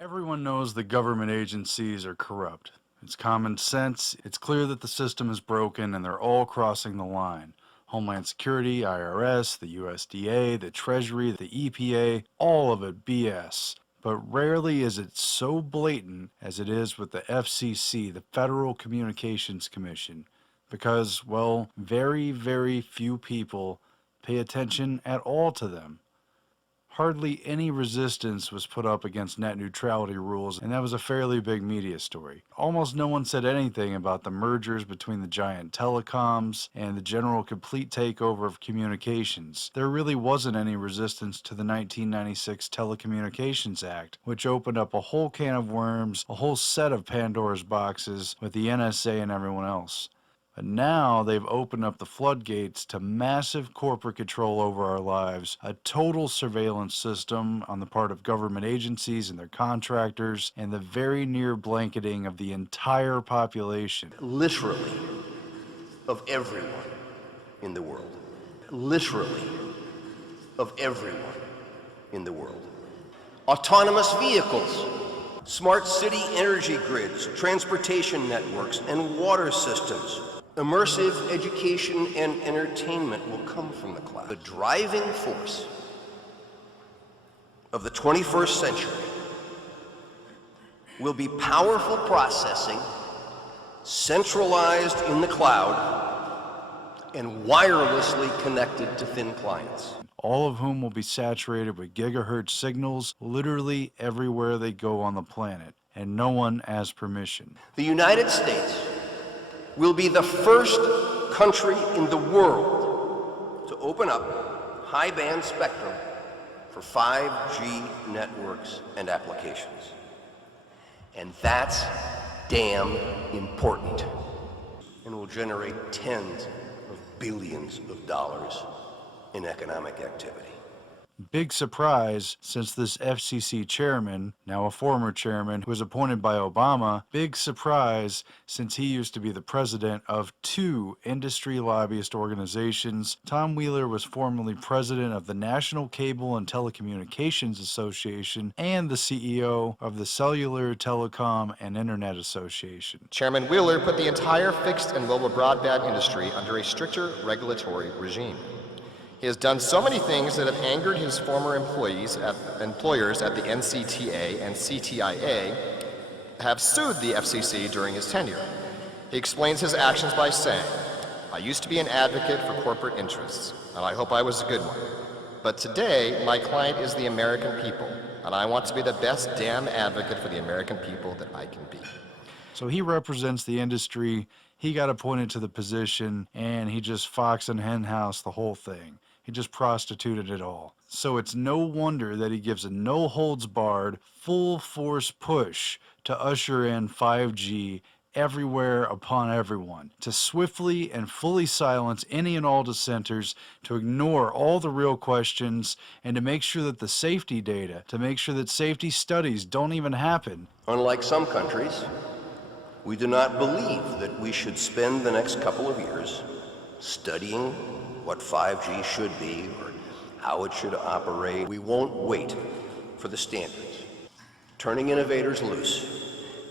Everyone knows the government agencies are corrupt. It's common sense. It's clear that the system is broken and they're all crossing the line. Homeland Security, IRS, the USDA, the Treasury, the EPA, all of it BS. But rarely is it so blatant as it is with the FCC, the Federal Communications Commission, because, well, very, very few people pay attention at all to them. Hardly any resistance was put up against net neutrality rules, and that was a fairly big media story. Almost no one said anything about the mergers between the giant telecoms and the general complete takeover of communications. There really wasn't any resistance to the 1996 Telecommunications Act, which opened up a whole can of worms, a whole set of Pandora's boxes with the NSA and everyone else. But now they've opened up the floodgates to massive corporate control over our lives, a total surveillance system on the part of government agencies and their contractors, and the very near blanketing of the entire population. Literally, of everyone in the world. Literally, of everyone in the world. Autonomous vehicles, smart city energy grids, transportation networks, and water systems. Immersive education and entertainment will come from the cloud. The driving force of the 21st century will be powerful processing, centralized in the cloud, and wirelessly connected to thin clients. All of whom will be saturated with gigahertz signals literally everywhere they go on the planet, and no one has permission. The United States will be the first country in the world to open up high-band spectrum for 5G networks and applications. And that's damn important, and will generate tens of billions of dollars in economic activity. Big surprise, since this FCC chairman, now a former chairman, who was appointed by Obama, big surprise since he used to be the president of two industry lobbyist organizations. Tom Wheeler was formerly president of the National Cable and Telecommunications Association and the CEO of the Cellular, Telecom, and Internet Association. Chairman Wheeler put the entire fixed and mobile broadband industry under a stricter regulatory regime. He has done so many things that have angered his former employers at the NCTA and CTIA have sued the FCC during his tenure. He explains his actions by saying, "I used to be an advocate for corporate interests, and I hope I was a good one. But today, my client is the American people, and I want to be the best damn advocate for the American people that I can be." So he represents the industry, he got appointed to the position, and he just fox and henhouse the whole thing. He just prostituted it all. So it's no wonder that he gives a no-holds-barred, full-force push to usher in 5G everywhere upon everyone, to swiftly and fully silence any and all dissenters, to ignore all the real questions, and to make sure that the safety data, to make sure that safety studies don't even happen. Unlike some countries, we do not believe that we should spend the next couple of years studying what 5G should be or how it should operate. We won't wait for the standards. Turning innovators loose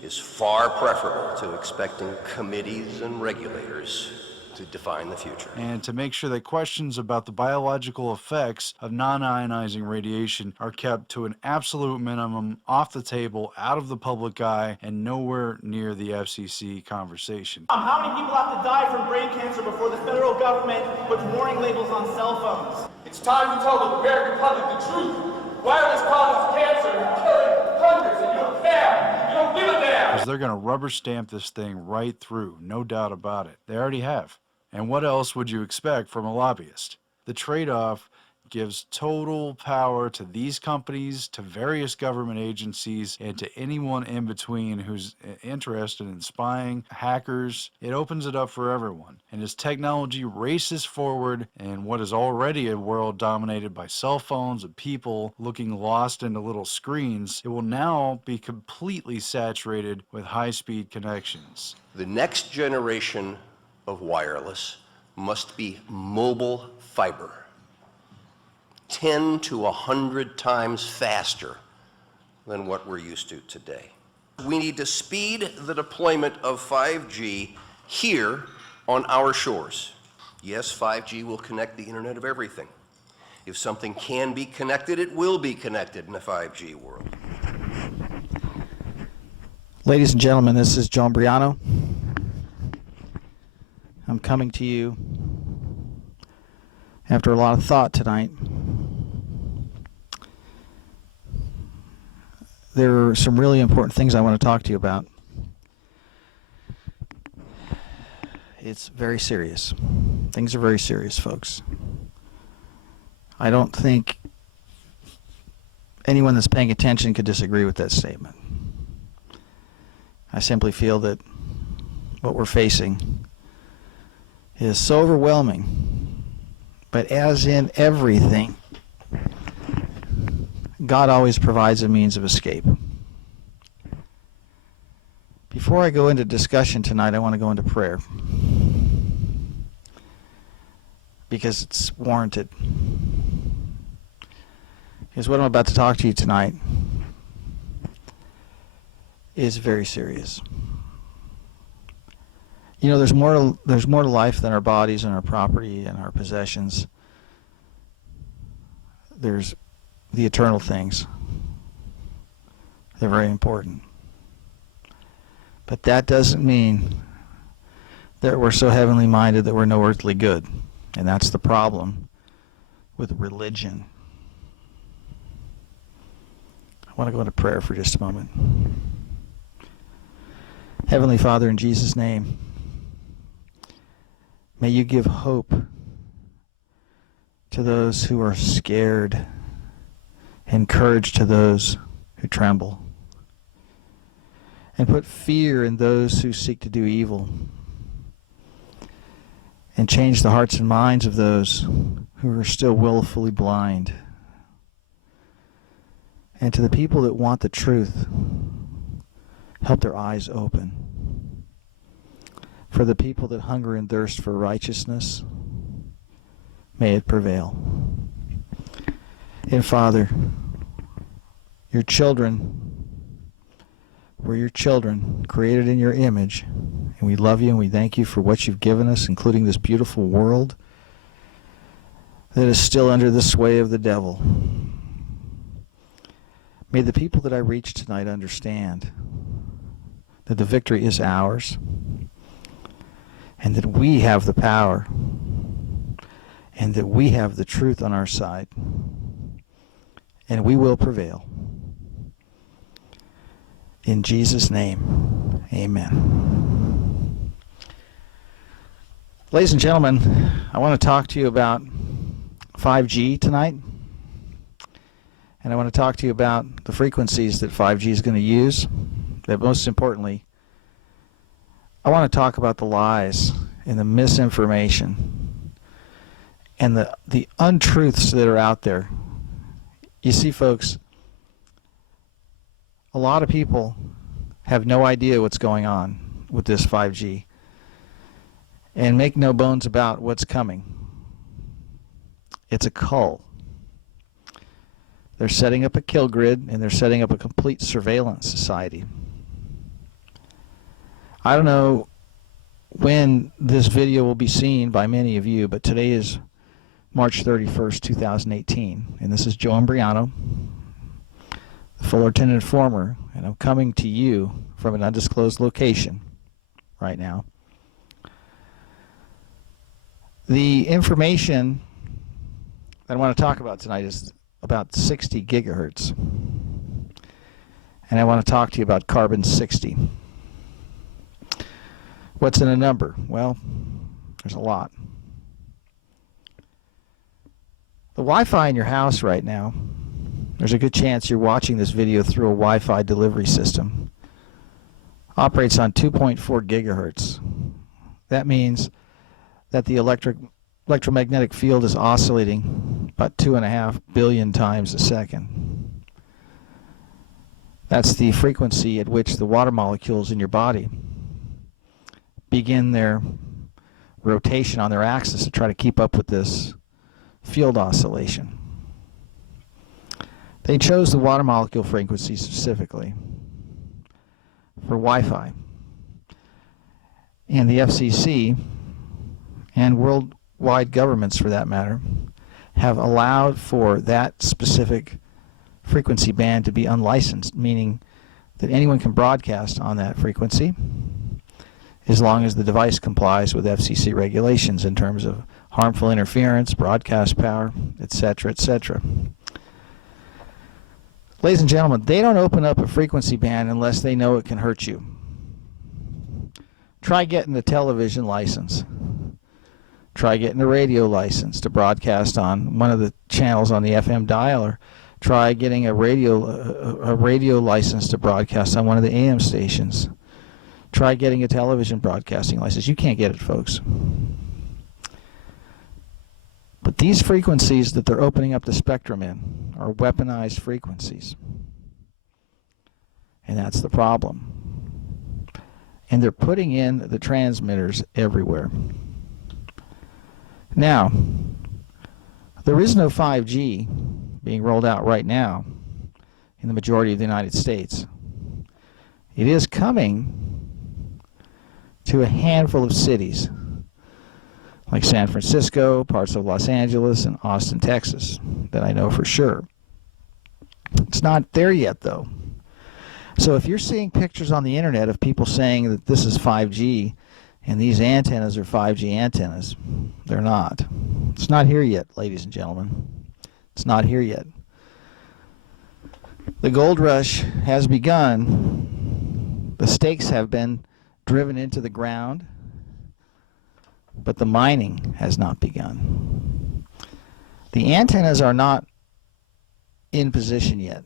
is far preferable to expecting committees and regulators to define the future. And to make sure that questions about the biological effects of non-ionizing radiation are kept to an absolute minimum, off the table, out of the public eye, and nowhere near the FCC conversation. How many people have to die from brain cancer before the federal government puts warning labels on cell phones? It's time to tell the American public the truth. Wireless causes cancer and killing hundreds, and you don't care. You don't give a damn. Because they're going to rubber stamp this thing right through, no doubt about it. They already have. And what else would you expect from a lobbyist? The trade-off gives total power to these companies, to various government agencies, and to anyone in between who's interested in spying, hackers. It opens it up for everyone. And as technology races forward in what is already a world dominated by cell phones and people looking lost into little screens, it will now be completely saturated with high-speed connections. The next generation of wireless must be mobile fiber, 10 to 100 times faster than what we're used to today. We need to speed the deployment of 5G here on our shores. Yes, 5G will connect the Internet of everything. If something can be connected, it will be connected in a 5G world. Ladies and gentlemen, this is John Briano. I'm coming to you after a lot of thought tonight. There are some really important things I want to talk to you about. It's very serious. Things are very serious, folks. I don't think anyone that's paying attention could disagree with that statement. I simply feel that what we're facing is so overwhelming, but as in everything, God always provides a means of escape. Before I go into discussion tonight, I want to go into prayer, because it's warranted. Because what I'm about to talk to you tonight is very serious. You know, there's more to life than our bodies and our property and our possessions. There's the eternal things. They're very important. But that doesn't mean that we're so heavenly minded that we're no earthly good. And that's the problem with religion. I want to go into prayer for just a moment. Heavenly Father, in Jesus' name, may you give hope to those who are scared and courage to those who tremble, and put fear in those who seek to do evil, and change the hearts and minds of those who are still willfully blind. And to the people that want the truth, help their eyes open. For the people that hunger and thirst for righteousness, may it prevail. And Father, your children, we're your children, created in your image, and we love you and we thank you for what you've given us, including this beautiful world that is still under the sway of the devil. May the people that I reach tonight understand that the victory is ours, and that we have the power, and that we have the truth on our side, and we will prevail. In Jesus' name, amen. Ladies and gentlemen, I want to talk to you about 5G tonight. And I want to talk to you about the frequencies that 5G is going to use. But most importantly, I want to talk about the lies and the misinformation and the untruths that are out there. You see, folks, a lot of people have no idea what's going on with this 5G. And make no bones about what's coming. It's a cull. They're setting up a kill grid, and they're setting up a complete surveillance society. I don't know when this video will be seen by many of you, but today is March 31st, 2018, and this is Joe Imbriano, the Fullerton Informer, and I'm coming to you from an undisclosed location right now. The information that I want to talk about tonight is about 60 gigahertz. And I want to talk to you about carbon 60. What's in a number? Well, there's a lot. The Wi-Fi in your house right now, there's a good chance you're watching this video through a Wi-Fi delivery system. Operates on 2.4 gigahertz. That means that the electromagnetic field is oscillating about 2.5 billion times a second. That's the frequency at which the water molecules in your body begin their rotation on their axis to try to keep up with this field oscillation. They chose the water molecule frequency specifically for Wi-Fi. And the FCC, and worldwide governments for that matter, have allowed for that specific frequency band to be unlicensed, meaning that anyone can broadcast on that frequency as long as the device complies with FCC regulations in terms of harmful interference, broadcast power, etc., etc. Ladies and gentlemen, they don't open up a frequency band unless they know it can hurt you. Try getting a television license. Try getting a radio license to broadcast on one of the channels on the FM dialer. Try getting a radio license to broadcast on one of the AM stations. Try getting a television broadcasting license. You can't get it, folks. But these frequencies that they're opening up the spectrum in are weaponized frequencies. And that's the problem. And they're putting in the transmitters everywhere. Now, there is no 5G being rolled out right now in the majority of the United States. It is coming to a handful of cities like San Francisco, parts of Los Angeles, and Austin, Texas, that I know for sure. It's not there yet, though. So if you're seeing pictures on the internet of people saying that this is 5G and these antennas are 5G antennas, they're not. It's not here yet, ladies and gentlemen. It's not here yet. The gold rush has begun. The stakes have been driven into the ground, but the mining has not begun. The antennas are not in position yet.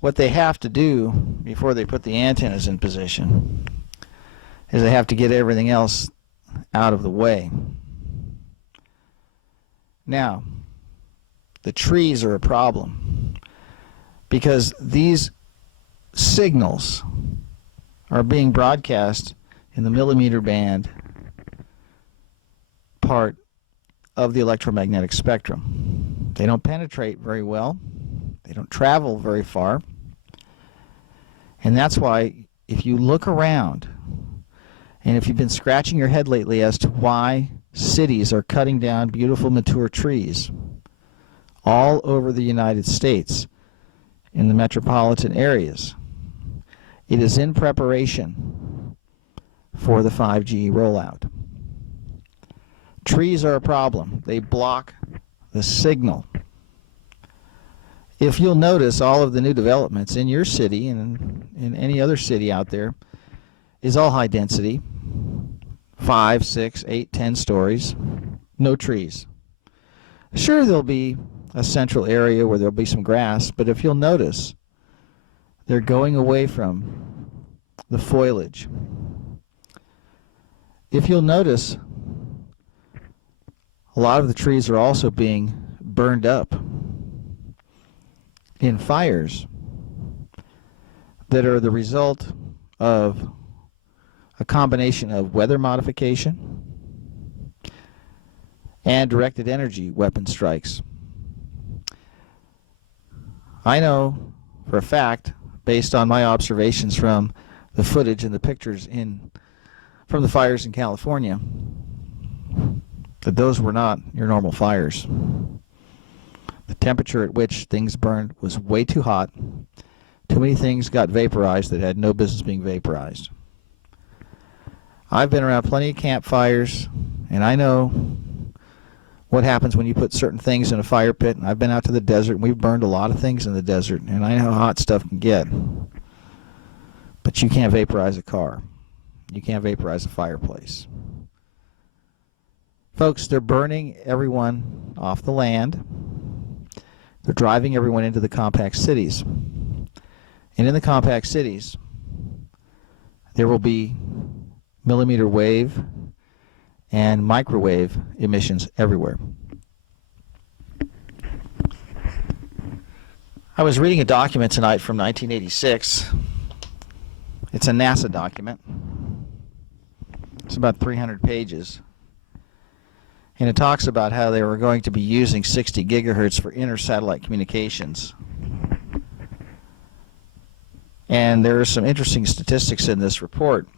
What they have to do before they put the antennas in position is they have to get everything else out of the way. Now, the trees are a problem because these signals are being broadcast in the millimeter band part of the electromagnetic spectrum. They don't penetrate very well. They don't travel very far. And that's why if you look around, and if you've been scratching your head lately as to why cities are cutting down beautiful mature trees all over the United States in the metropolitan areas, it is in preparation for the 5G rollout. Trees are a problem. They block the signal. If you'll notice, all of the new developments in your city and in any other city out there is all high density, 5, 6, 8, 10 stories, no trees. Sure, there'll be a central area where there'll be some grass, but if you'll notice, they're going away from the foliage. If you'll notice, a lot of the trees are also being burned up in fires that are the result of a combination of weather modification and directed energy weapon strikes. I know for a fact, based on my observations from the footage and the pictures from the fires in California, that those were not your normal fires. The temperature at which things burned was way too hot. Too many things got vaporized that had no business being vaporized. I've been around plenty of campfires, and I know what happens when you put certain things in a fire pit. And I've been out to the desert, and we've burned a lot of things in the desert, and I know how hot stuff can get. But you can't vaporize a car. You can't vaporize a fireplace. Folks, they're burning everyone off the land. They're driving everyone into the compact cities. And in the compact cities, there will be millimeter wave and microwave emissions everywhere. I was reading a document tonight from 1986. It's a NASA document. It's about 300 pages. And it talks about how they were going to be using 60 gigahertz for inter-satellite communications. And there are some interesting statistics in this report.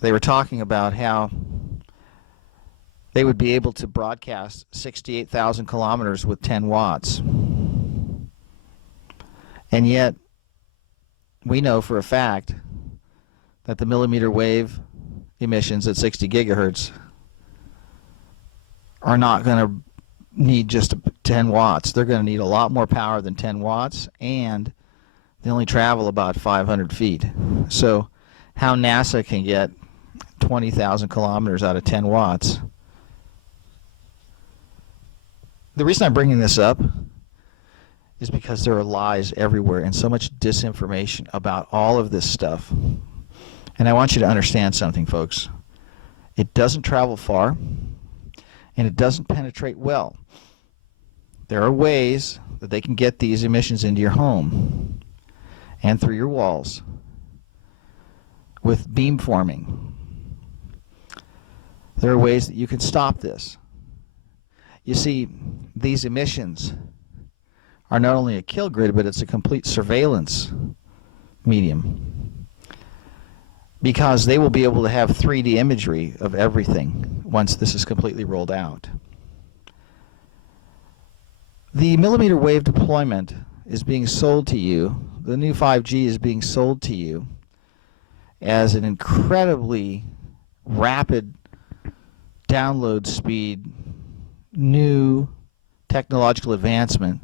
They were talking about how they would be able to broadcast 68,000 kilometers with 10 watts. And yet, we know for a fact that the millimeter wave emissions at 60 gigahertz are not going to need just 10 watts. They're going to need a lot more power than 10 watts, and they only travel about 500 feet. So how NASA can get 20,000 kilometers out of 10 watts. The reason I'm bringing this up is because there are lies everywhere and so much disinformation about all of this stuff. And I want you to understand something, folks. It doesn't travel far, and it doesn't penetrate well. There are ways that they can get these emissions into your home and through your walls with beamforming. There are ways that you can stop this. You see, these emissions are not only a kill grid, but it's a complete surveillance medium, because they will be able to have 3D imagery of everything once this is completely rolled out. The millimeter wave deployment is being sold to you, the new 5G is being sold to you as an incredibly rapid download speed, new technological advancement.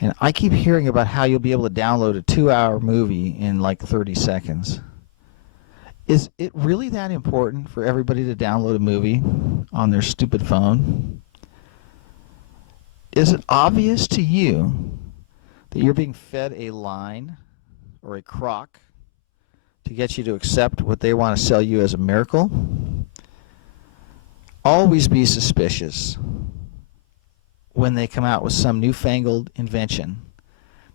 And I keep hearing about how you'll be able to download a 2-hour movie in like 30 seconds. Is it really that important for everybody to download a movie on their stupid phone? Is it obvious to you that you're being fed a line or a crock to get you to accept what they want to sell you as a miracle? Always be suspicious when they come out with some newfangled invention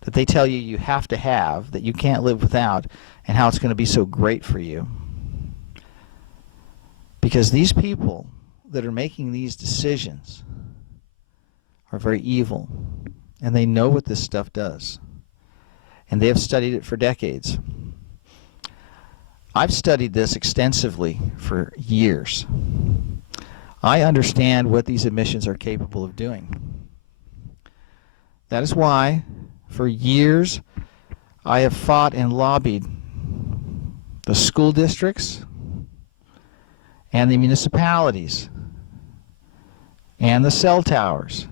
that they tell you you have to have, that you can't live without, and how it's going to be so great for you. Because these people that are making these decisions are very evil, and they know what this stuff does, and they have studied it for decades. I've studied this extensively for years. I understand what these emissions are capable of doing. That is why, for years, I have fought and lobbied the school districts and the municipalities and the cell towers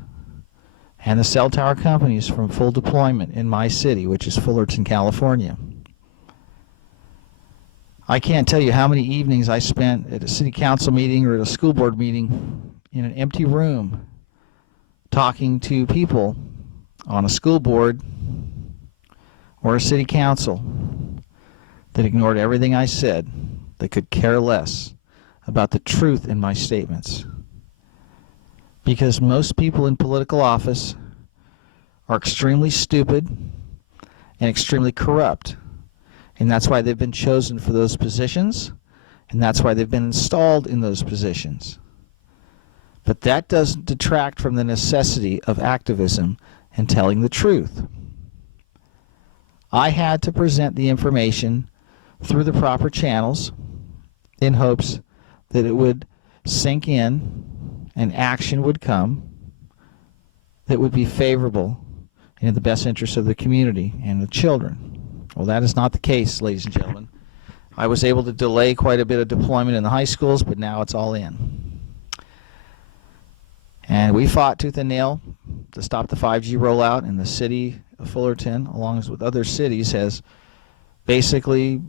and the cell tower companies from full deployment in my city, which is Fullerton, California. I can't tell you how many evenings I spent at a city council meeting or at a school board meeting in an empty room talking to people on a school board or a city council that ignored everything I said, that could care less about the truth in my statements. Because most people in political office are extremely stupid and extremely corrupt. And that's why they've been chosen for those positions, and that's why they've been installed in those positions. But that doesn't detract from the necessity of activism and telling the truth. I had to present the information through the proper channels in hopes that it would sink in and action would come that would be favorable and in the best interest of the community and the children. Well, that is not the case, ladies and gentlemen. I was able to delay quite a bit of deployment in the high schools, but now it's all in. And we fought tooth and nail to stop the 5G rollout, and the city of Fullerton, along with other cities, has basically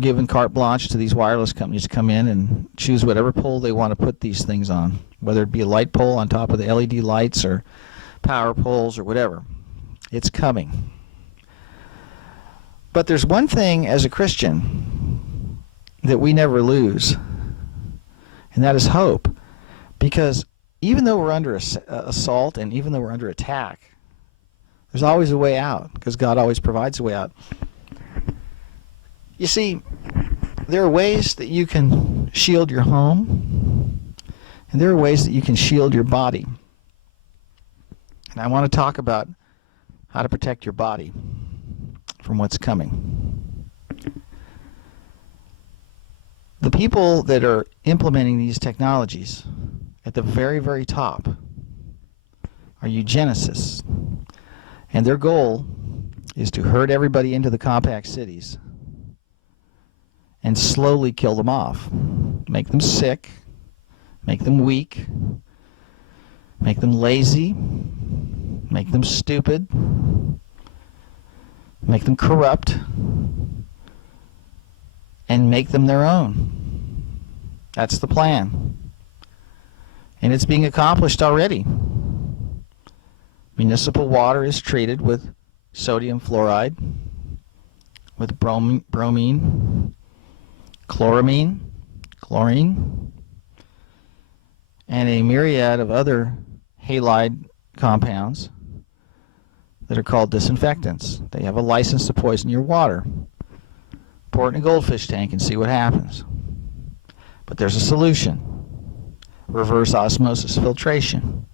given carte blanche to these wireless companies to come in and choose whatever pole they want to put these things on, whether it be a light pole on top of the LED lights or power poles or whatever. It's coming. But there's one thing as a Christian that we never lose, and that is hope. Because even though we're under assault and even though we're under attack, there's always a way out, because God always provides a way out. You see, there are ways that you can shield your home, and there are ways that you can shield your body. And I want to talk about how to protect your body from what's coming. The people that are implementing these technologies at the very, very top are eugenicists. And their goal is to herd everybody into the compact cities and slowly kill them off. Make them sick, make them weak, make them lazy, make them stupid, make them corrupt, and make them their own. That's the plan. And it's being accomplished already. Municipal water is treated with sodium fluoride, with bromine, chloramine, chlorine, and a myriad of other halide compounds that are called disinfectants. They have a license to poison your water. Pour it in a goldfish tank and see what happens. But there's a solution. Reverse osmosis filtration.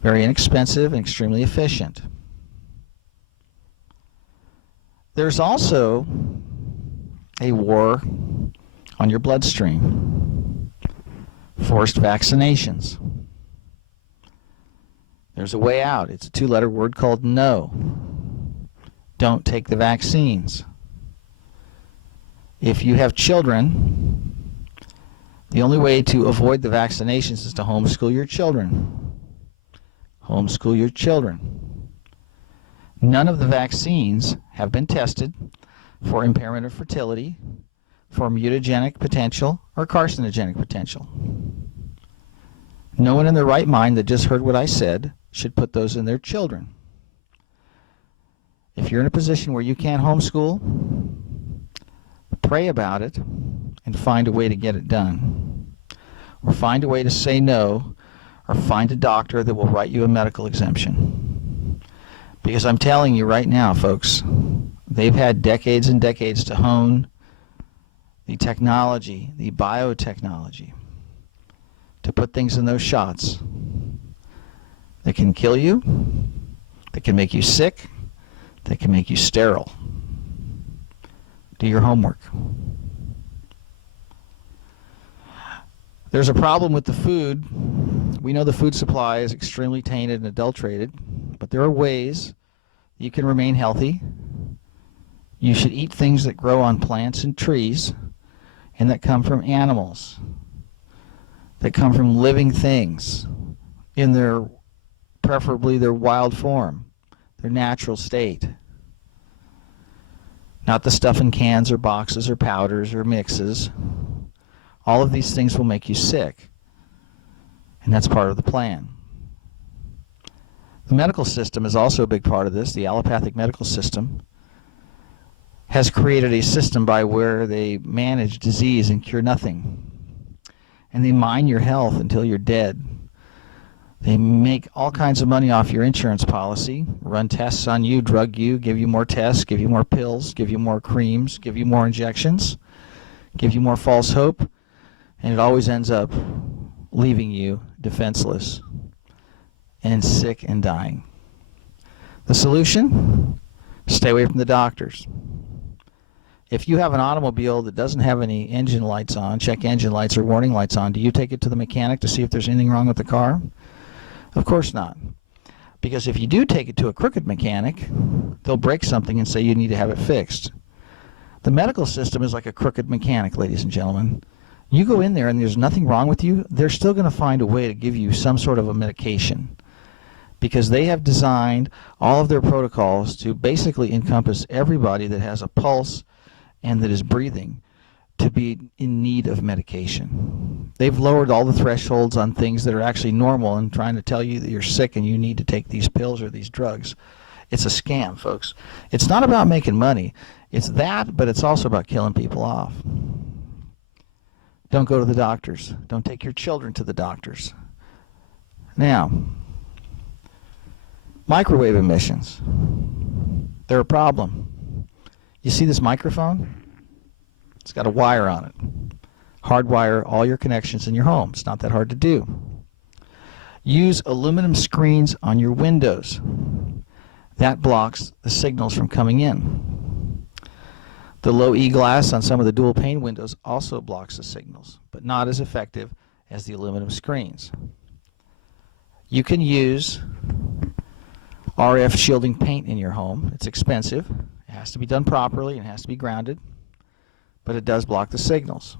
Very inexpensive and extremely efficient. There's also a war on your bloodstream. Forced vaccinations. There's a way out. It's a 2-letter word called no. Don't take the vaccines. If you have children, the only way to avoid the vaccinations is to homeschool your children. Homeschool your children. None of the vaccines have been tested for impairment of fertility, for mutagenic potential, or carcinogenic potential. No one in their right mind that just heard what I said should put those in their children. If you're in a position where you can't homeschool, pray about it and find a way to get it done. Or find a way to say no, or find a doctor that will write you a medical exemption. Because I'm telling you right now, folks, they've had decades and decades to hone the technology, the biotechnology, to put things in those shots that can kill you, that can make you sick, that can make you sterile. Do your homework. There's a problem with the food. We know the food supply is extremely tainted and adulterated, but there are ways you can remain healthy. You should eat things that grow on plants and trees and that come from animals, that come from living things in their, preferably their wild form, their natural state. Not the stuff in cans or boxes or powders or mixes. All of these things will make you sick. And that's part of the plan. The medical system is also a big part of this. The allopathic medical system has created a system by where they manage disease and cure nothing. And they mine your health until you're dead. They make all kinds of money off your insurance policy, run tests on you, drug you, give you more tests, give you more pills, give you more creams, give you more injections, give you more false hope, and it always ends up leaving you defenseless and sick and dying. The solution? Stay away from the doctors. If you have an automobile that doesn't have any engine lights on, check engine lights or warning lights on, do you take it to the mechanic to see if there's anything wrong with the car? Of course not. Because if you do take it to a crooked mechanic, they'll break something and say you need to have it fixed. The medical system is like a crooked mechanic, ladies and gentlemen. You go in there and there's nothing wrong with you, they're still going to find a way to give you some sort of a medication. Because they have designed all of their protocols to basically encompass everybody that has a pulse and that is breathing to be in need of medication. They've lowered all the thresholds on things that are actually normal and trying to tell you that you're sick and you need to take these pills or these drugs. It's a scam, folks. It's not about making money. It's that, but it's also about killing people off. Don't go to the doctors. Don't take your children to the doctors. Now, microwave emissions. They're a problem. You see this microphone? It's got a wire on it. Hardwire all your connections in your home. It's not that hard to do. Use aluminum screens on your windows. That blocks the signals from coming in. The low E glass on some of the dual pane windows also blocks the signals, but not as effective as the aluminum screens. You can use RF shielding paint in your home. It's expensive. It has to be done properly and it has to be grounded, but it does block the signals.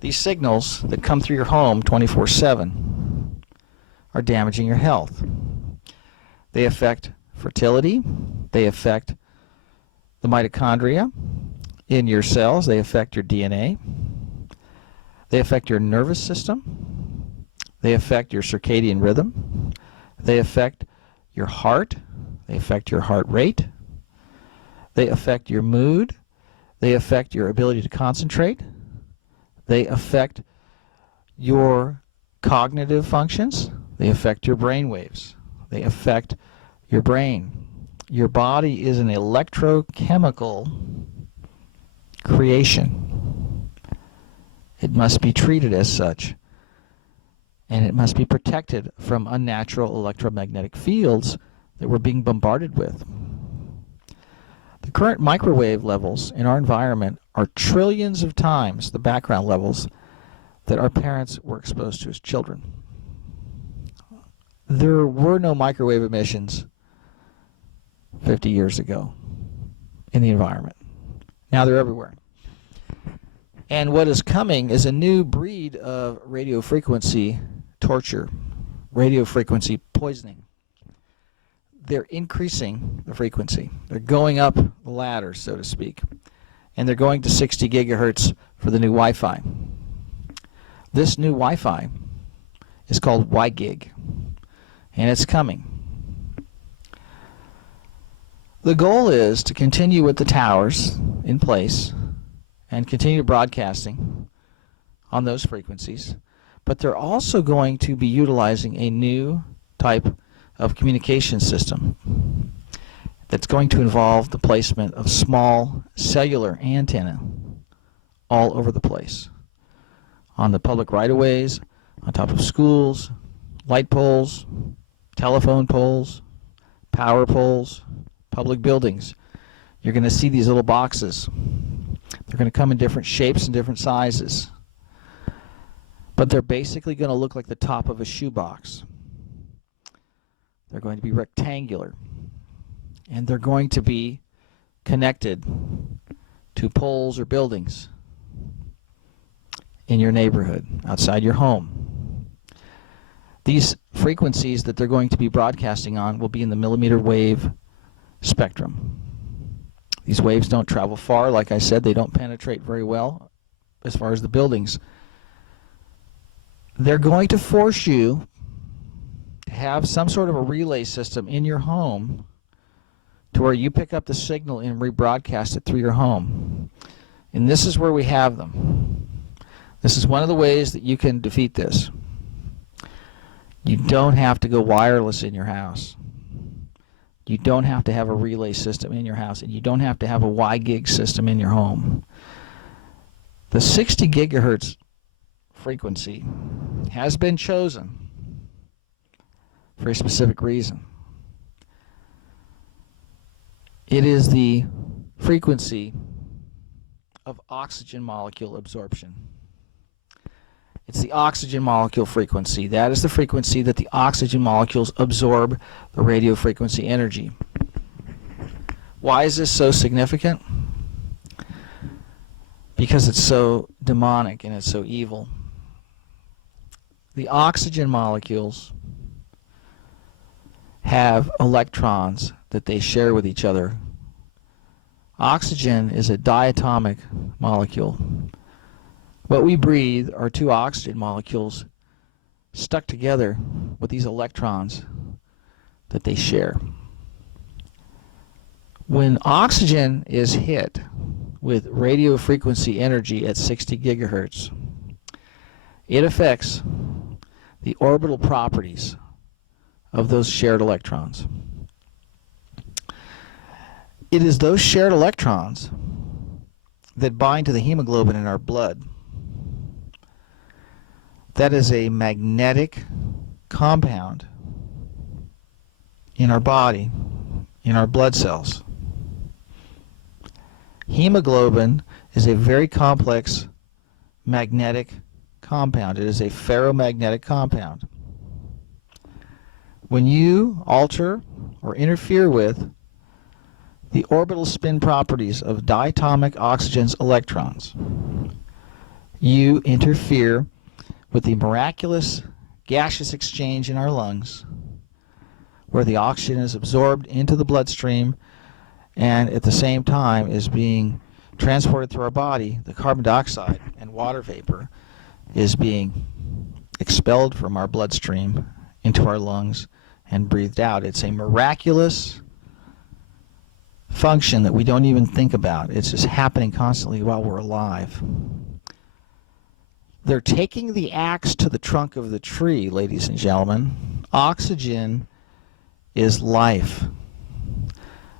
These signals that come through your home 24/7 are damaging your health. They affect fertility. They affect the mitochondria in your cells. They affect your DNA. They affect your nervous system. They affect your circadian rhythm. They affect your heart. They affect your heart rate. They affect your mood. They affect your ability to concentrate. They affect your cognitive functions. They affect your brain waves. They affect your brain. Your body is an electrochemical creation. It must be treated as such, and it must be protected from unnatural electromagnetic fields that we're being bombarded with. The current microwave levels in our environment are trillions of times the background levels that our parents were exposed to as children. There were no microwave emissions 50 years ago in the environment. Now they're everywhere. And what is coming is a new breed of radio frequency torture, radio frequency poisoning. They're increasing the frequency. They're going up the ladder, so to speak. And they're going to 60 gigahertz for the new Wi-Fi. This new Wi-Fi is called WiGig, and it's coming. The goal is to continue with the towers in place and continue broadcasting on those frequencies, but they're also going to be utilizing a new type of communication system that's going to involve the placement of small cellular antenna all over the place, on the public right-of-ways, on top of schools, light poles, telephone poles, power poles, public buildings. You're going to see these little boxes. They're going to come in different shapes and different sizes, but they're basically going to look like the top of a shoebox. They're going to be rectangular, and they're going to be connected to poles or buildings in your neighborhood, outside your home. These frequencies that they're going to be broadcasting on will be in the millimeter wave spectrum. These waves don't travel far. Like I said, they don't penetrate very well as far as the buildings. They're going to force you to have some sort of a relay system in your home to where you pick up the signal and rebroadcast it through your home. And this is where we have them. This is one of the ways that you can defeat this. You don't have to go wireless in your house. You don't have to have a relay system in your house, and you don't have to have a WiGig system in your home. The 60 gigahertz frequency has been chosen for a specific reason. It is the frequency of oxygen molecule absorption. It's the oxygen molecule frequency. That is the frequency that the oxygen molecules absorb the radio frequency energy. Why is this so significant? Because it's so demonic and it's so evil. The oxygen molecules have electrons that they share with each other. Oxygen is a diatomic molecule. What we breathe are two oxygen molecules stuck together with these electrons that they share. When oxygen is hit with radio frequency energy at 60 gigahertz, it affects the orbital properties of those shared electrons. It is those shared electrons that bind to the hemoglobin in our blood. That is a magnetic compound in our body, in our blood cells. Hemoglobin is a very complex magnetic compound. It is a ferromagnetic compound. When you alter or interfere with the orbital spin properties of diatomic oxygen's electrons, you interfere with the miraculous gaseous exchange in our lungs, where the oxygen is absorbed into the bloodstream and at the same time is being transported through our body. The carbon dioxide and water vapor is being expelled from our bloodstream into our lungs and breathed out. It's a miraculous function that we don't even think about. It's just happening constantly while we're alive. They're taking the axe to the trunk of the tree, ladies and gentlemen. Oxygen is life.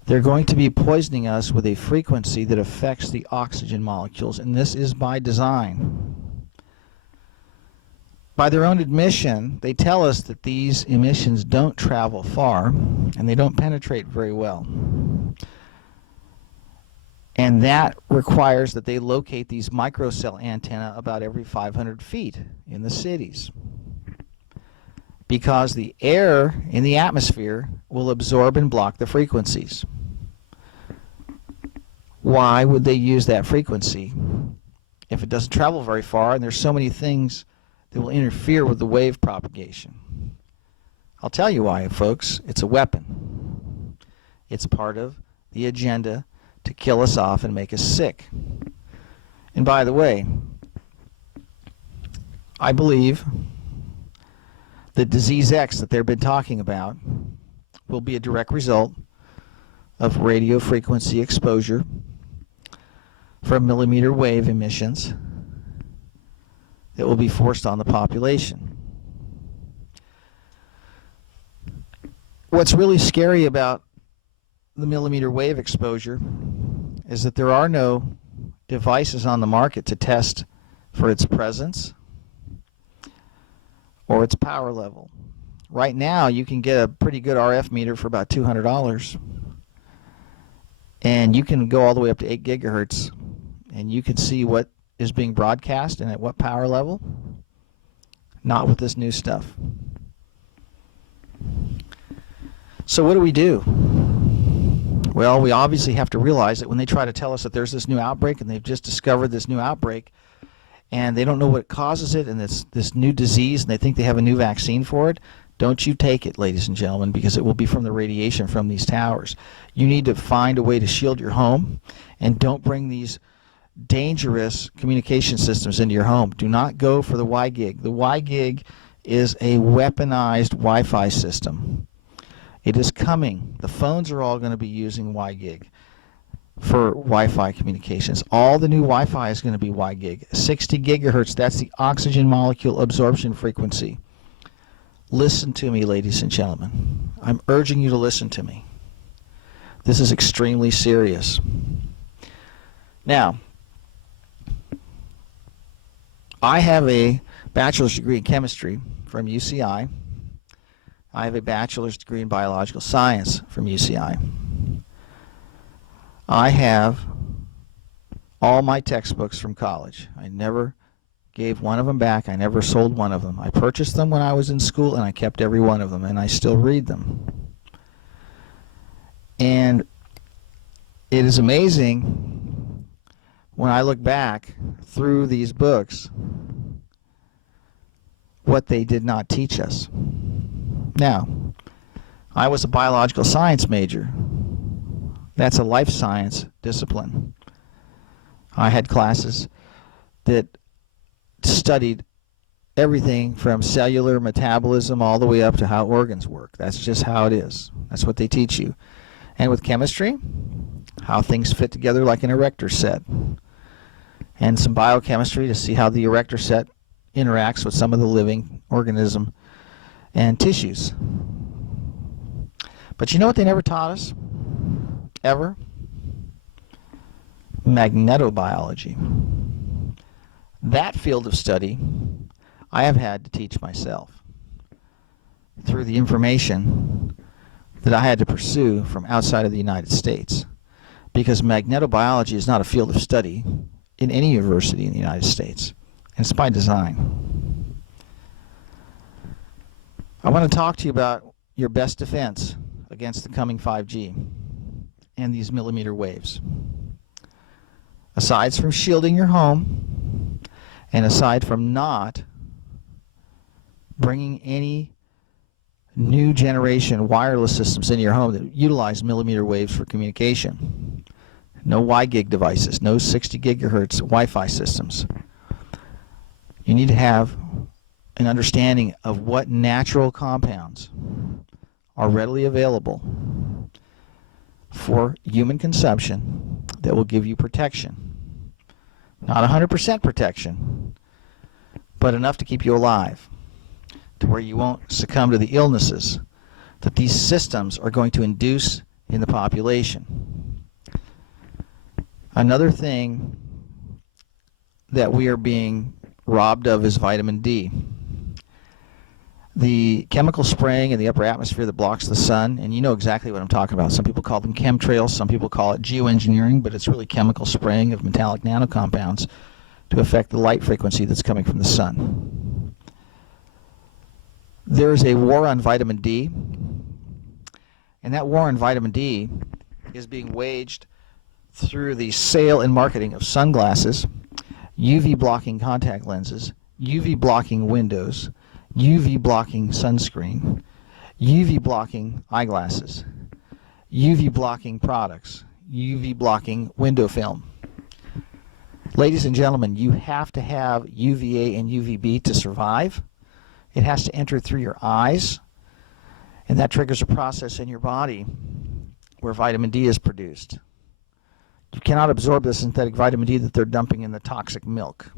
They're going to be poisoning us with a frequency that affects the oxygen molecules, and this is by design. By their own admission, they tell us that these emissions don't travel far, and they don't penetrate very well. And that requires that they locate these microcell antennae about every 500 feet in the cities, because the air in the atmosphere will absorb and block the frequencies. Why would they use that frequency if it doesn't travel very far and there's so many things that will interfere with the wave propagation? I'll tell you why, folks. It's a weapon. It's part of the agenda to kill us off and make us sick. And by the way, I believe that disease X that they've been talking about will be a direct result of radio frequency exposure from millimeter wave emissions that will be forced on the population. What's really scary about the millimeter wave exposure is that there are no devices on the market to test for its presence or its power level. Right now, you can get a pretty good RF meter for about $200, and you can go all the way up to 8 gigahertz, and you can see what is being broadcast and at what power level. Not with this new stuff. So what do we do? Well, we obviously have to realize that when they try to tell us that there's this new outbreak and they've just discovered this new outbreak and they don't know what causes it and it's this new disease and they think they have a new vaccine for it, don't you take it, ladies and gentlemen, because it will be from the radiation from these towers. You need to find a way to shield your home, and don't bring these dangerous communication systems into your home. Do not go for the WiGig. The WiGig is a weaponized Wi-Fi system. It is coming. The phones are all going to be using WiGig for Wi-Fi communications. All the new Wi-Fi is going to be WiGig. 60 gigahertz, that's the oxygen molecule absorption frequency. Listen to me, ladies and gentlemen. I'm urging you to listen to me. This is extremely serious. Now, I have a bachelor's degree in chemistry from UCI. I have a bachelor's degree in biological science from UCI. I have all my textbooks from college. I never gave one of them back. I never sold one of them. I purchased them when I was in school, and I kept every one of them, and I still read them. And it is amazing when I look back through these books what they did not teach us. Now, I was a biological science major. That's a life science discipline. I had classes that studied everything from cellular metabolism all the way up to how organs work. That's just how it is. That's what they teach you. And with chemistry, how things fit together like an erector set. And some biochemistry to see how the erector set interacts with some of the living organism and tissues. But you know what they never taught us? Ever? magnetobiology. That field of study I have had to teach myself through the information that I had to pursue from outside of the United States, because magnetobiology is not a field of study in any university in the United States, and it's by design. I want to talk to you about your best defense against the coming 5G and these millimeter waves. Aside from shielding your home, and aside from not bringing any new generation wireless systems into your home that utilize millimeter waves for communication, no Y-gig devices, no 60 gigahertz Wi-Fi systems, you need to have an understanding of what natural compounds are readily available for human consumption that will give you protection. Not 100% protection, but enough to keep you alive, to where you won't succumb to the illnesses that these systems are going to induce in the population. Another thing that we are being robbed of is vitamin D. The chemical spraying in the upper atmosphere that blocks the sun, and you know exactly what I'm talking about. Some people call them chemtrails, some people call it geoengineering, but it's really chemical spraying of metallic nanocompounds to affect the light frequency that's coming from the sun. There's a war on vitamin D, and that war on vitamin D is being waged through the sale and marketing of sunglasses, UV blocking contact lenses, UV blocking windows, UV blocking sunscreen, UV blocking eyeglasses, UV blocking products, UV blocking window film. Ladies and gentlemen, you have to have UVA and UVB to survive. It has to enter through your eyes, and that triggers a process in your body where vitamin D is produced. You cannot absorb the synthetic vitamin D that they're dumping in the toxic milk.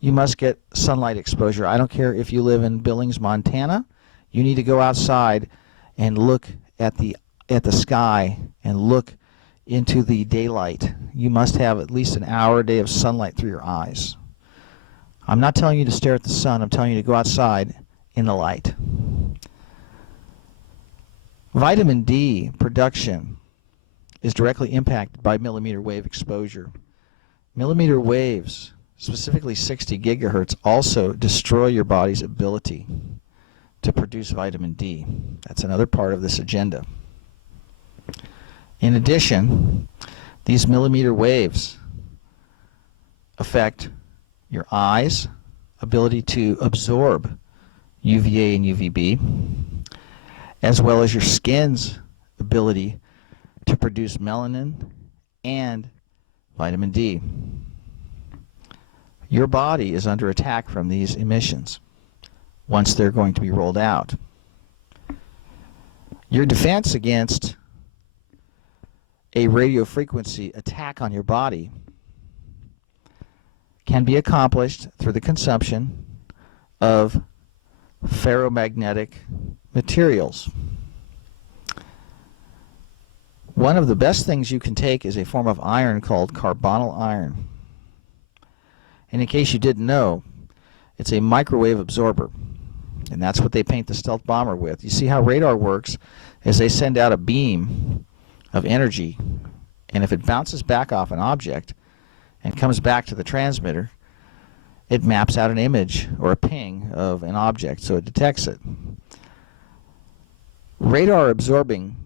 You must get sunlight exposure. I don't care if you live in Billings, Montana. You need to go outside and look at the sky and look into the daylight. You must have at least an hour a day of sunlight through your eyes. I'm not telling you to stare at the sun. I'm telling you to go outside in the light. Vitamin D production is directly impacted by millimeter wave exposure. Millimeter waves, specifically 60 gigahertz, also destroy your body's ability to produce vitamin D. That's another part of this agenda. In addition, these millimeter waves affect your eyes' ability to absorb UVA and UVB, as well as your skin's ability to produce melanin and vitamin D. Your body is under attack from these emissions once they're going to be rolled out. Your defense against a radio frequency attack on your body can be accomplished through the consumption of ferromagnetic materials. One of the best things you can take is a form of iron called carbonyl iron. And in case you didn't know, it's a microwave absorber. And that's what they paint the stealth bomber with. You see how radar works is they send out a beam of energy, and if it bounces back off an object and comes back to the transmitter, it maps out an image or a ping of an object, so it detects it. Radar absorbing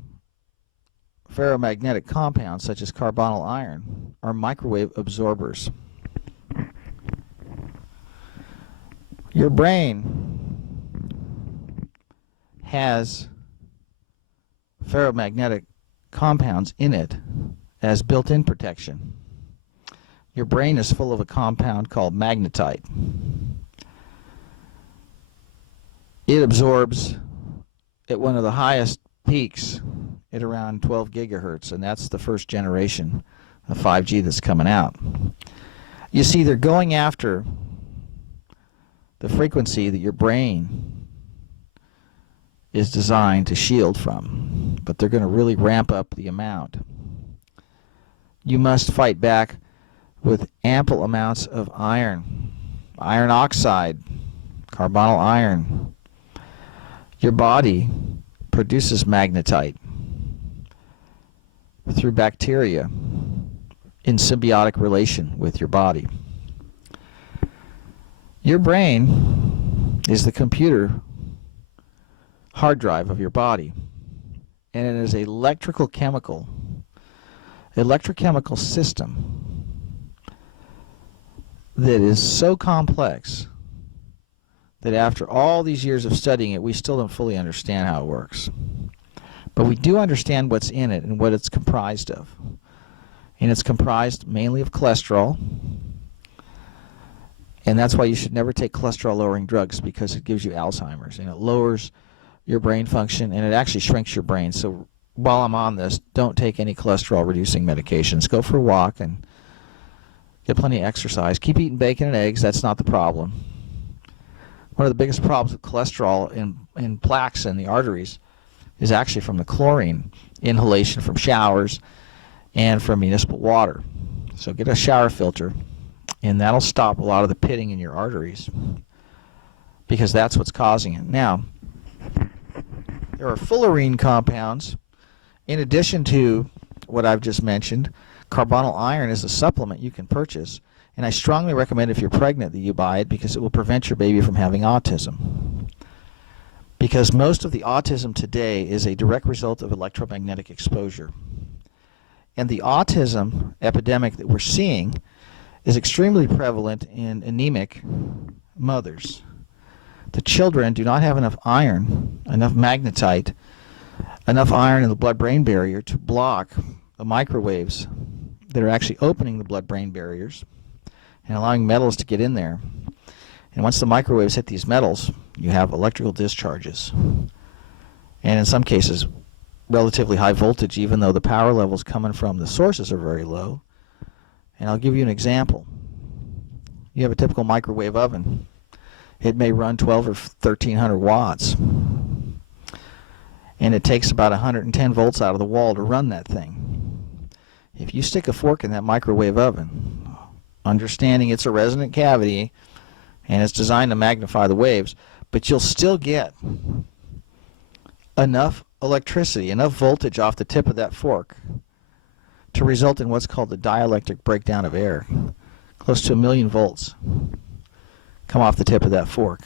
ferromagnetic compounds such as carbonyl iron are microwave absorbers. Your brain has ferromagnetic compounds in it as built-in protection. Your brain is full of a compound called magnetite. It absorbs at one of the highest peaks at around 12 gigahertz, and that's the first generation of 5G that's coming out. You see, they're going after the frequency that your brain is designed to shield from, but they're going to really ramp up the amount. you must fight back with ample amounts of iron, iron oxide, carbonyl iron. Your body produces magnetite through bacteria in symbiotic relation with your body. Your brain is the computer hard drive of your body, and it is an electrochemical system that is so complex that after all these years of studying it, we still don't fully understand how it works. But we do understand what's in it and what it's comprised of. And it's comprised mainly of cholesterol, and that's why you should never take cholesterol-lowering drugs, because it gives you Alzheimer's, and it lowers your brain function, and it actually shrinks your brain. So while I'm on this, don't take any cholesterol-reducing medications. Go for a walk and get plenty of exercise. Keep eating bacon and eggs. That's not the problem. One of the biggest problems with cholesterol in plaques in the arteries is actually from the chlorine inhalation from showers and from municipal water. So get a shower filter, and that'll stop a lot of the pitting in your arteries, because that's what's causing it. Now, there are fullerene compounds. In addition to what I've just mentioned, carbonyl iron is a supplement you can purchase, and I strongly recommend if you're pregnant that you buy it, because it will prevent your baby from having autism. Because most of the autism today is a direct result of electromagnetic exposure. And the autism epidemic that we're seeing is extremely prevalent in anemic mothers. The children do not have enough iron, enough magnetite, enough iron in the blood-brain barrier to block the microwaves that are actually opening the blood-brain barriers and allowing metals to get in there. And once the microwaves hit these metals, you have electrical discharges. And in some cases, relatively high voltage, even though the power levels coming from the sources are very low. And I'll give you an example. You have a typical microwave oven. It may run 12 or 1300 watts. And it takes about 110 volts out of the wall to run that thing. If you stick a fork in that microwave oven, understanding it's a resonant cavity and it's designed to magnify the waves, but you'll still get enough electricity, enough voltage off the tip of that fork to result in what's called the dielectric breakdown of air. Close to 1,000,000 volts come off the tip of that fork,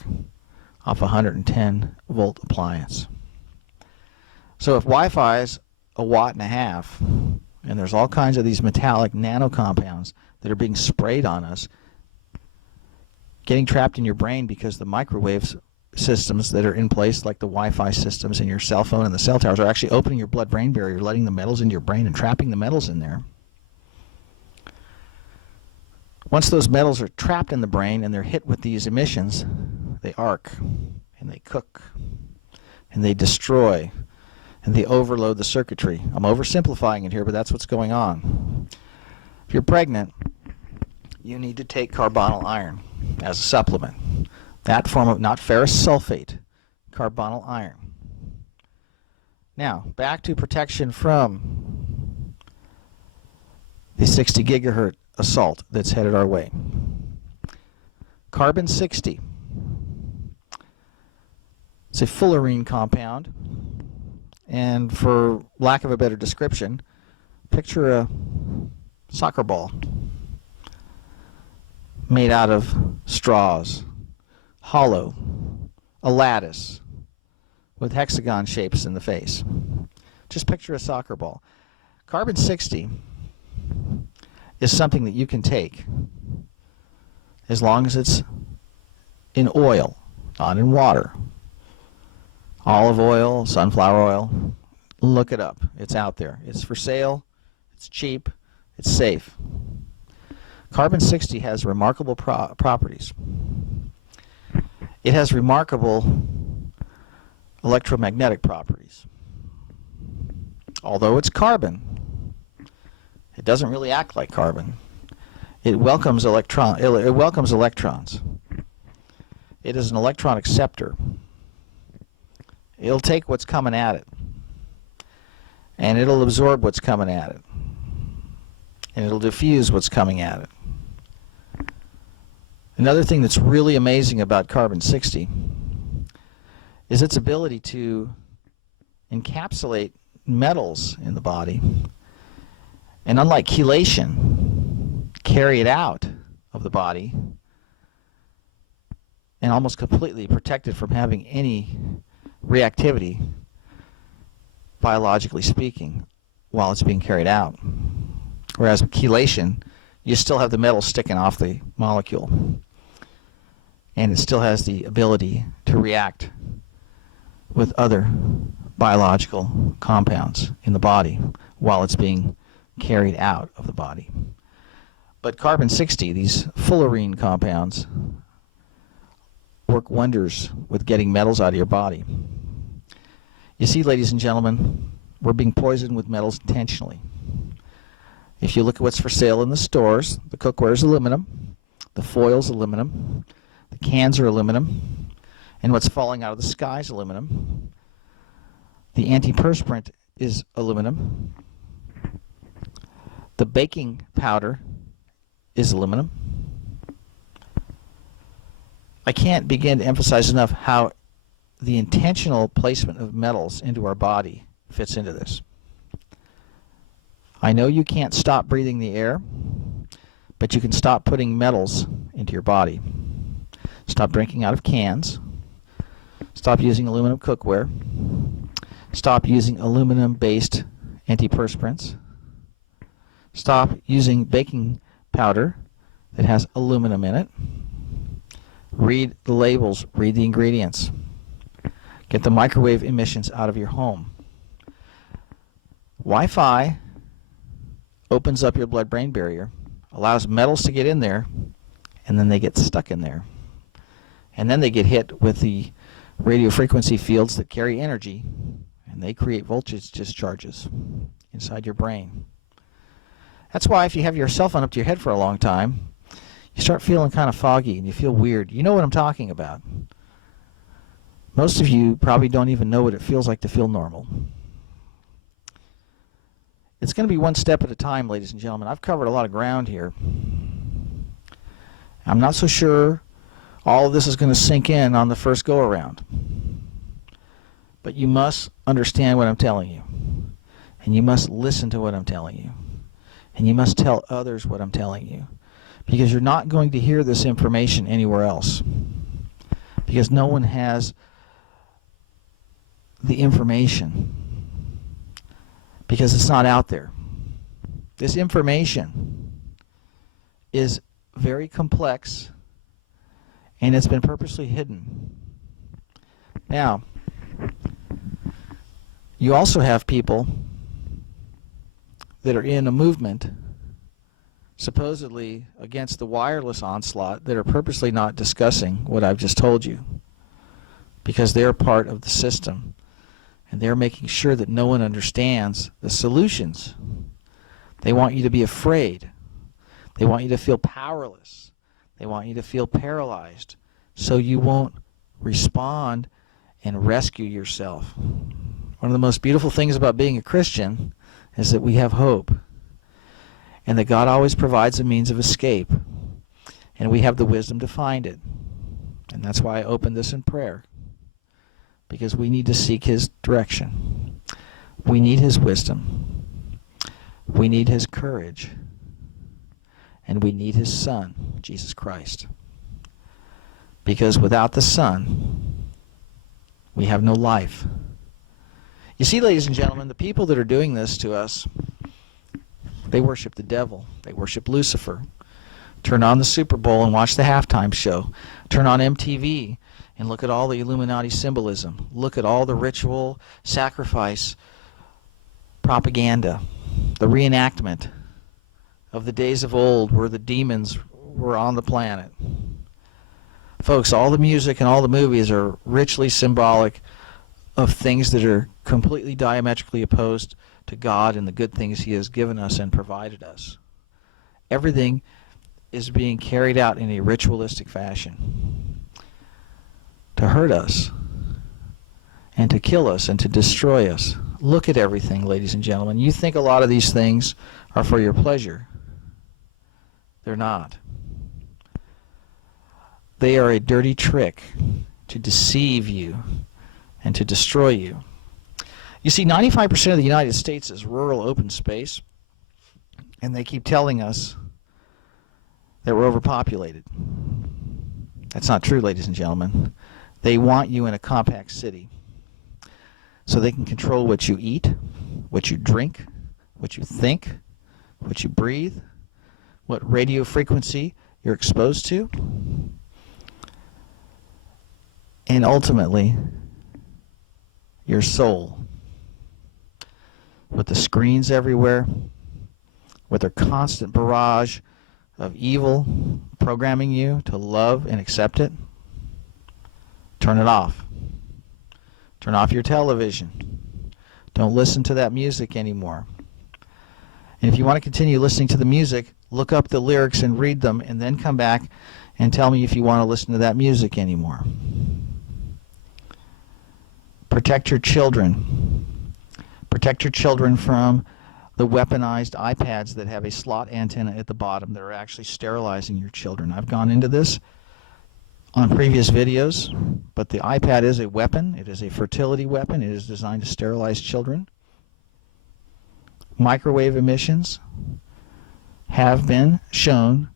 off a 110 volt appliance. So if Wi-Fi is 1.5 watts, and there's all kinds of these metallic nano compounds that are being sprayed on us, getting trapped in your brain because the microwaves systems that are in place, like the Wi-Fi systems in your cell phone and the cell towers, are actually opening your blood-brain barrier, letting the metals into your brain and trapping the metals in there. Once those metals are trapped in the brain and they're hit with these emissions, they arc and they cook and they destroy and they overload the circuitry. I'm oversimplifying it here, but that's what's going on. If you're pregnant, you need to take carbonyl iron as a supplement. That form of, not ferrous sulfate, carbonyl iron. Now, back to protection from the 60 gigahertz assault that's headed our way. Carbon-60. It's a fullerene compound, and for lack of a better description, picture a soccer ball made out of straws, hollow, a lattice with hexagon shapes in the face. Just picture a soccer ball. Carbon-60 is something that you can take as long as it's in oil, not in water. Olive oil, sunflower oil, look it up. It's out there. It's for sale. It's cheap. It's safe. Carbon-60 has remarkable properties. It has remarkable electromagnetic properties. Although it's carbon, it doesn't really act like carbon. It welcomes electrons. It is an electron acceptor. It'll take what's coming at it, and it'll absorb what's coming at it. and it'll diffuse what's coming at it. Another thing that's really amazing about carbon-60 is its ability to encapsulate metals in the body, and unlike chelation, carry it out of the body and almost completely protect it from having any reactivity, biologically speaking, while it's being carried out. Whereas with chelation, you still have the metal sticking off the molecule, and it still has the ability to react with other biological compounds in the body while it's being carried out of the body. But carbon-60, these fullerene compounds, work wonders with getting metals out of your body. You see, ladies and gentlemen, we're being poisoned with metals intentionally. If you look at what's for sale in the stores, the cookware is aluminum, the foil's aluminum, the cans are aluminum, and what's falling out of the sky is aluminum. The antiperspirant is aluminum. The baking powder is aluminum. I can't begin to emphasize enough how the intentional placement of metals into our body fits into this. I know you can't stop breathing the air, but you can stop putting metals into your body. Stop drinking out of cans. Stop using aluminum cookware. Stop using aluminum-based antiperspirants. Stop using baking powder that has aluminum in it. Read the labels, read the ingredients. Get the microwave emissions out of your home. Wi-Fi opens up your blood-brain barrier, allows metals to get in there, and then they get stuck in there. And then they get hit with the radio frequency fields that carry energy, and they create voltage discharges inside your brain. That's why if you have your cell phone up to your head for a long time, you start feeling kind of foggy and you feel weird. You know what I'm talking about. Most of you probably don't even know what it feels like to feel normal. It's going to be one step at a time, ladies and gentlemen. I've covered a lot of ground here. I'm not so sure all of this is going to sink in on the first go-around. But you must understand what I'm telling you. And you must listen to what I'm telling you. And you must tell others what I'm telling you. Because you're not going to hear this information anywhere else. Because no one has the information. Because it's not out there. This information is very complex, and it's been purposely hidden. Now, you also have people that are in a movement supposedly against the wireless onslaught that are purposely not discussing what I've just told you, because they're part of the system, and they're making sure that no one understands the solutions. They want you to be afraid. They want you to feel powerless. They want you to feel paralyzed, so you won't respond and rescue yourself. One of the most beautiful things about being a Christian is that we have hope, and that God always provides a means of escape, and we have the wisdom to find it. And that's why I opened this in prayer, because we need to seek His direction. We need His wisdom. We need His courage. And we need His Son, Jesus Christ. Because without the Son, we have no life. You see, ladies and gentlemen, the people that are doing this to us, they worship the devil. They worship Lucifer. Turn on the Super Bowl and watch the halftime show. Turn on MTV and look at all the Illuminati symbolism. Look at all the ritual, sacrifice, propaganda, the reenactment of the days of old where the demons were on the planet. Folks, all the music and all the movies are richly symbolic of things that are completely diametrically opposed to God and the good things He has given us and provided us. Everything is being carried out in a ritualistic fashion to hurt us and to kill us and to destroy us. Look at everything, ladies and gentlemen. You think a lot of these things are for your pleasure, They're not. They are a dirty trick to deceive you and to destroy you. You see, 95% of the United States is rural open space, and they keep telling us that we're overpopulated. That's not true, ladies and gentlemen. They want you in a compact city so they can control what you eat, what you drink, what you think, what you breathe, what radio frequency you're exposed to, and ultimately your soul. With the screens everywhere, with their constant barrage of evil programming you to love and accept it, turn it off. Turn off your television. Don't listen to that music anymore. And if you want to continue listening to the music, look up the lyrics and read them, and then come back and tell me if you want to listen to that music anymore. Protect your children. Protect your children from the weaponized iPads that have a slot antenna at the bottom that are actually sterilizing your children. I've gone into this on previous videos, but the iPad is a weapon. It is a fertility weapon. It is designed to sterilize children. Microwave emissions have been shown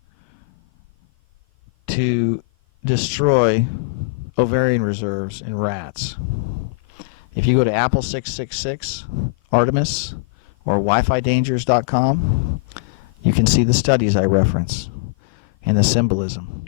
to destroy ovarian reserves in rats. If you go to Apple 666, Artemis, or WiFiDangers.com, you can see the studies I reference and the symbolism.